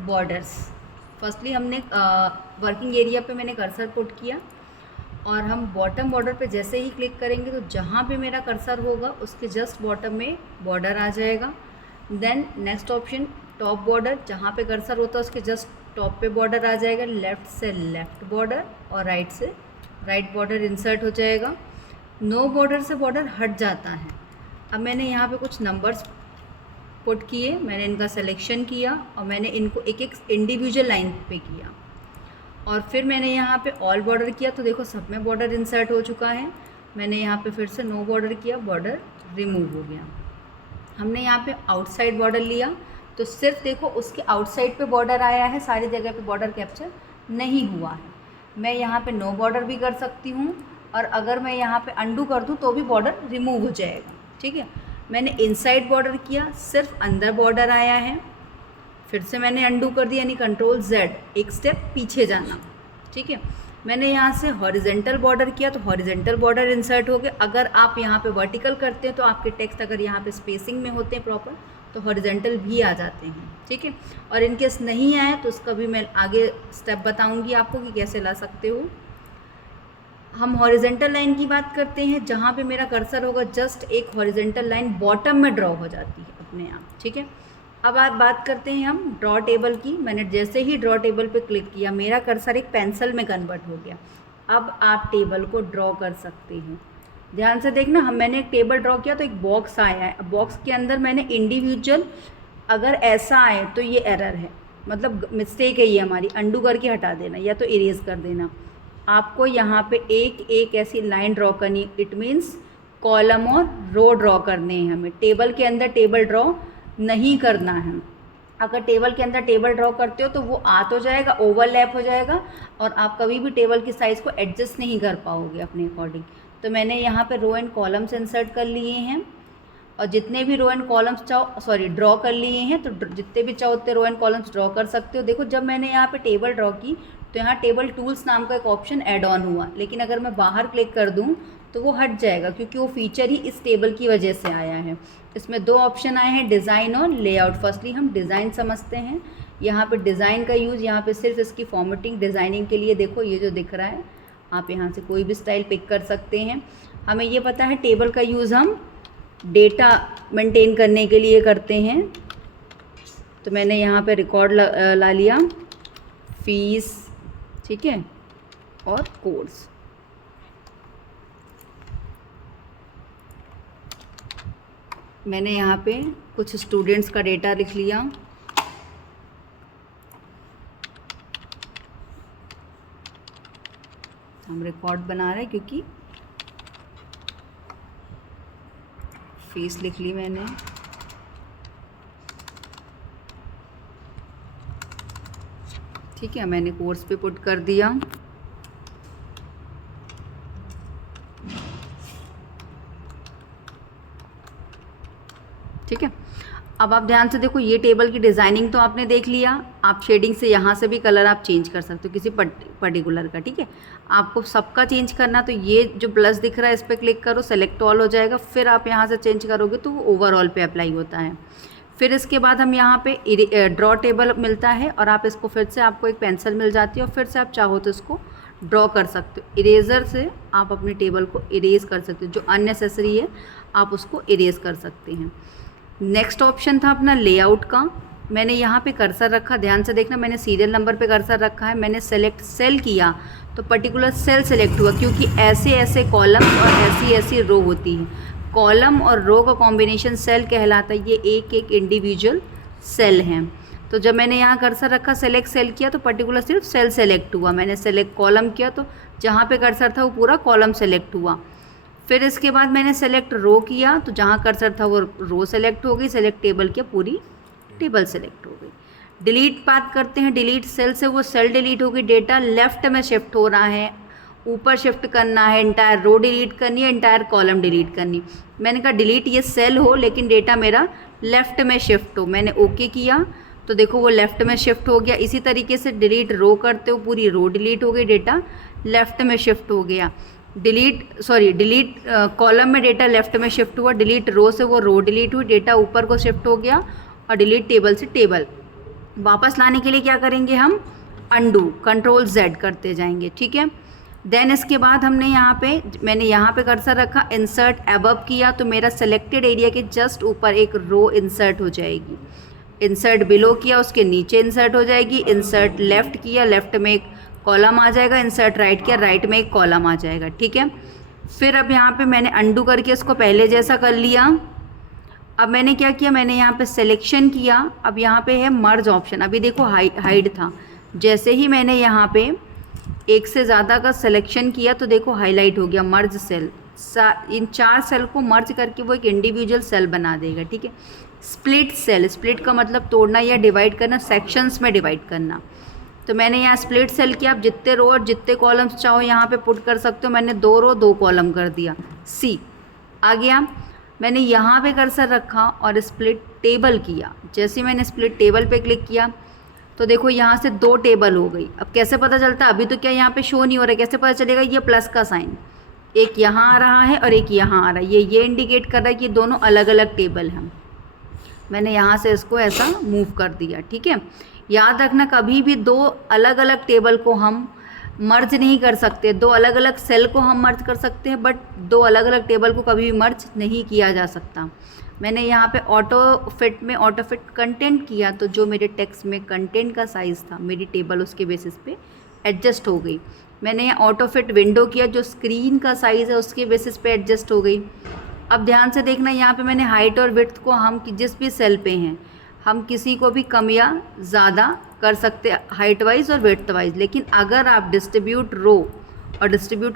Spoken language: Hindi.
बॉर्डर्स। फर्स्टली हमने वर्किंग एरिया पे मैंने कर्सर पुट किया और हम बॉटम बॉर्डर पे जैसे ही क्लिक करेंगे तो जहाँ पे मेरा कर्सर होगा उसके जस्ट बॉटम में बॉर्डर आ जाएगा। Then next option top border, जहाँ पे कर्सर होता है उसके जस्ट टॉप पे बॉर्डर आ जाएगा। लेफ़्ट से लेफ़्ट बॉर्डर और राइट से राइट बॉर्डर इंसर्ट हो जाएगा। नो बॉर्डर से बॉर्डर हट जाता है। अब मैंने यहाँ पे कुछ नंबर्स पुट किए, मैंने इनका सिलेक्शन किया और मैंने इनको एक एक इंडिविजुअल लाइन पे किया और फिर मैंने यहाँ पे ऑल बॉर्डर किया तो देखो सब में बॉर्डर इंसर्ट हो चुका है। मैंने यहाँ पे फिर से नो बॉर्डर किया, बॉर्डर रिमूव हो गया। हमने यहाँ पे आउटसाइड बॉर्डर लिया तो सिर्फ देखो उसके आउटसाइड पे बॉर्डर आया है, सारी जगह पे बॉर्डर कैप्चर नहीं हुआ है। मैं यहाँ पे नो बॉर्डर भी कर सकती हूँ और अगर मैं यहाँ पे अंडू कर दूँ तो भी बॉर्डर रिमूव हो जाएगा। ठीक है, मैंने इनसाइड बॉर्डर किया, सिर्फ अंदर बॉर्डर आया है। फिर से मैंने अंडू कर दिया, यानी कंट्रोल Z, एक स्टेप पीछे जाना। ठीक है, मैंने यहाँ से हॉरिजेंटल बॉर्डर किया तो हॉरिजेंटल बॉर्डर इंसर्ट हो गया। अगर आप यहाँ पे वर्टिकल करते हैं तो आपके टेक्स्ट अगर यहाँ पे स्पेसिंग में होते हैं प्रॉपर तो हॉरिजेंटल भी आ जाते हैं। ठीक है, और इनकेस नहीं आए तो उसका भी मैं आगे स्टेप बताऊँगी आपको कि कैसे ला सकते हो। हम हॉरिजेंटल लाइन की बात करते हैं, जहाँ पे मेरा कर्सर होगा जस्ट एक हॉरिजेंटल लाइन बॉटम में ड्रॉ हो जाती है अपने आप। ठीक है, अब आप बात करते हैं हम ड्रॉ टेबल की। मैंने जैसे ही ड्रॉ टेबल पे क्लिक किया मेरा कर्सर एक पेंसिल में कन्वर्ट हो गया। अब आप टेबल को ड्रॉ कर सकते हैं। ध्यान से देखना, मैंने एक टेबल ड्रॉ किया तो एक बॉक्स आया है, बॉक्स के अंदर मैंने इंडिविजुअल, अगर ऐसा आए तो ये एरर है, मतलब मिस्टेक है ये हमारी, अंडू करके हटा देना या तो इरेज कर देना। आपको यहाँ पे एक एक ऐसी लाइन ड्रॉ करनी, इट मीन्स कॉलम और रो ड्रॉ करने हैं हमें। टेबल के अंदर टेबल ड्रॉ नहीं करना है। अगर टेबल के अंदर टेबल ड्रॉ करते हो तो वो आ तो जाएगा, ओवरलैप हो जाएगा और आप कभी भी टेबल की साइज़ को एडजस्ट नहीं कर पाओगे अपने अकॉर्डिंग। तो मैंने यहाँ पे रो एंड कॉलम्स इंसर्ट कर लिए हैं और जितने भी रो एंड कॉलम्स ड्रॉ कर लिए हैं तो जितने भी चाहो उतने रो एंड कॉलम्स ड्रॉ कर सकते हो। देखो, जब मैंने यहाँ पे टेबल ड्रॉ की तो यहाँ टेबल टूल्स नाम का एक ऑप्शन ऐड ऑन हुआ, लेकिन अगर मैं बाहर क्लिक कर दूँ तो वो हट जाएगा क्योंकि वो फीचर ही इस टेबल की वजह से आया है। इसमें दो ऑप्शन आए हैं, डिज़ाइन और लेआउट। फर्स्टली हम डिज़ाइन समझते हैं। यहाँ पे डिज़ाइन का यूज़, यहाँ पे सिर्फ इसकी फॉर्मेटिंग डिज़ाइनिंग के लिए, देखो ये जो दिख रहा है आप यहाँ से कोई भी स्टाइल पिक कर सकते हैं। हमें ये पता है टेबल का यूज़ हम डेटा मेंटेन करने के लिए करते हैं। तो मैंने यहाँ पे रिकॉर्ड ला लिया, फीस, ठीक है, और कोर्स। मैंने यहाँ पे कुछ स्टूडेंट्स का डेटा लिख लिया। हम रिकॉर्ड बना रहे हैं क्योंकि फीस लिख ली मैंने। ठीक है, मैंने कोर्स पे पुट कर दिया। ठीक है, अब आप ध्यान से देखो, ये टेबल की डिज़ाइनिंग तो आपने देख लिया। आप शेडिंग से यहाँ से भी कलर आप चेंज कर सकते हो किसी पर्टिकुलर का। ठीक है, आपको सबका चेंज करना तो ये जो प्लस दिख रहा है इस पर क्लिक करो, सेलेक्ट ऑल हो जाएगा। फिर आप यहाँ से चेंज करोगे तो वो ओवरऑल पे अप्लाई होता है। फिर इसके बाद हम यहाँ पे ड्रॉ टेबल मिलता है और आप इसको फिर से, आपको एक पेंसिल मिल जाती है और फिर से आप चाहो तो इसको ड्रॉ कर सकते हो। इरेज़र से आप अपनी टेबल को इरेज़ कर सकते हो, जो अननेसेसरी है आप उसको इरेज़ कर सकते हैं। नेक्स्ट ऑप्शन था अपना लेआउट का। मैंने यहाँ पे कर्सर रखा, ध्यान से देखना, मैंने सीरियल नंबर पे कर्सर रखा है। मैंने सेलेक्ट सेल किया तो पर्टिकुलर सेल सेलेक्ट हुआ, क्योंकि ऐसे ऐसे कॉलम और ऐसी ऐसी रो होती है। कॉलम और रो का कॉम्बिनेशन सेल कहलाता है। ये एक एक इंडिविजुअल सेल हैं। तो जब मैंने यहाँ कर्सर रखा, सेलेक्ट सेल किया तो पर्टिकुलर सिर्फ सेल सेलेक्ट हुआ। मैंने सेलेक्ट कॉलम किया तो जहाँ पे कर्सर था वो पूरा कॉलम सेलेक्ट हुआ। फिर इसके बाद मैंने सेलेक्ट रो किया तो जहाँ कर्सर था वो रो सेलेक्ट हो गई। सेलेक्ट टेबल किया, पूरी टेबल सेलेक्ट हो गई। डिलीट बात करते हैं, डिलीट सेल से वो सेल डिलीट हो गई। डेटा लेफ़्ट में शिफ्ट हो रहा है, ऊपर शिफ्ट करना है, इंटायर रो डिलीट करनी है, इंटायर कॉलम डिलीट करनी। मैंने कहा डिलीट ये सेल हो लेकिन डेटा मेरा लेफ़्ट में शिफ्ट हो। मैंने ओके किया तो देखो वो लेफ़्ट में शिफ्ट हो गया। इसी तरीके से डिलीट रो करते हो, पूरी रो डिलीट हो गई, डेटा लेफ़्ट में शिफ्ट हो गया। डिलीट कॉलम में डेटा लेफ़्ट में शिफ्ट हुआ। डिलीट रो से वो रो डिलीट हुई, डेटा ऊपर को शिफ्ट हो गया। और डिलीट टेबल से टेबल वापस लाने के लिए क्या करेंगे हम, अंडू, कंट्रोल Z करते जाएंगे, ठीक है। देन इसके बाद हमने मैंने यहाँ पे कर्सर रखा, इंसर्ट अबव किया तो मेरा सेलेक्टेड एरिया के जस्ट ऊपर एक रो इंसर्ट हो जाएगी। इंसर्ट बिलो किया, उसके नीचे इंसर्ट हो जाएगी। इंसर्ट लेफ़्ट किया, लेफ़्ट में एक कॉलम आ जाएगा। इंसर्ट राइट किया, राइट में एक कॉलम आ जाएगा, ठीक है। फिर अब यहाँ पे मैंने अंडू करके इसको पहले जैसा कर लिया। अब मैंने क्या किया, मैंने यहाँ पे सिलेक्शन किया। अब यहाँ पे है मर्ज ऑप्शन, अभी देखो हाइड था। जैसे ही मैंने यहाँ पे एक से ज़्यादा का सिलेक्शन किया तो देखो हाईलाइट हो गया मर्ज सेल। इन 4 सेल को मर्ज करके वो एक इंडिविजुअल सेल बना देगा, ठीक है। स्प्लिट सेल, स्प्लिट का मतलब तोड़ना या डिवाइड करना, सेक्शंस में डिवाइड करना। तो मैंने यहाँ स्प्लिट सेल किया। आप जितने रो और जितने कॉलम्स चाहो यहाँ पे पुट कर सकते हो। मैंने 2 रो 2 कॉलम कर दिया, सी आ गया। मैंने यहाँ पे कर्सर रखा और स्प्लिट टेबल किया। जैसे मैंने स्प्लिट टेबल पे क्लिक किया तो देखो यहाँ से 2 टेबल हो गई। अब कैसे पता चलता, अभी तो क्या यहाँ पे शो नहीं हो रहा है, कैसे पता चलेगा, ये प्लस का साइन एक यहाँ आ रहा है और एक यहाँ आ रहा है, ये इंडिकेट कर रहा है कि दोनों अलग अलग टेबल हैं। मैंने यहाँ से इसको ऐसा मूव कर दिया, ठीक है। याद रखना कभी भी 2 अलग अलग टेबल को हम मर्ज नहीं कर सकते। 2 अलग अलग सेल को हम मर्ज कर सकते हैं, बट 2 अलग अलग टेबल को कभी भी मर्ज नहीं किया जा सकता। मैंने यहाँ पे ऑटो फिट कंटेंट किया तो जो मेरे टेक्स्ट में कंटेंट का साइज़ था मेरी टेबल उसके बेसिस पे एडजस्ट हो गई। मैंने यहाँ ऑटो फिट विंडो किया, जो स्क्रीन का साइज़ है उसके बेसिस पे एडजस्ट हो गई। अब ध्यान से देखना, यहाँ पे मैंने हाइट और विड्थ को हम जिस भी सेल पे हैं हम किसी को भी कम या ज़्यादा कर सकते हैं, हाइट वाइज और विड्थ वाइज। लेकिन अगर आप डिस्ट्रीब्यूट रो और डिस्ट्रीब्यूट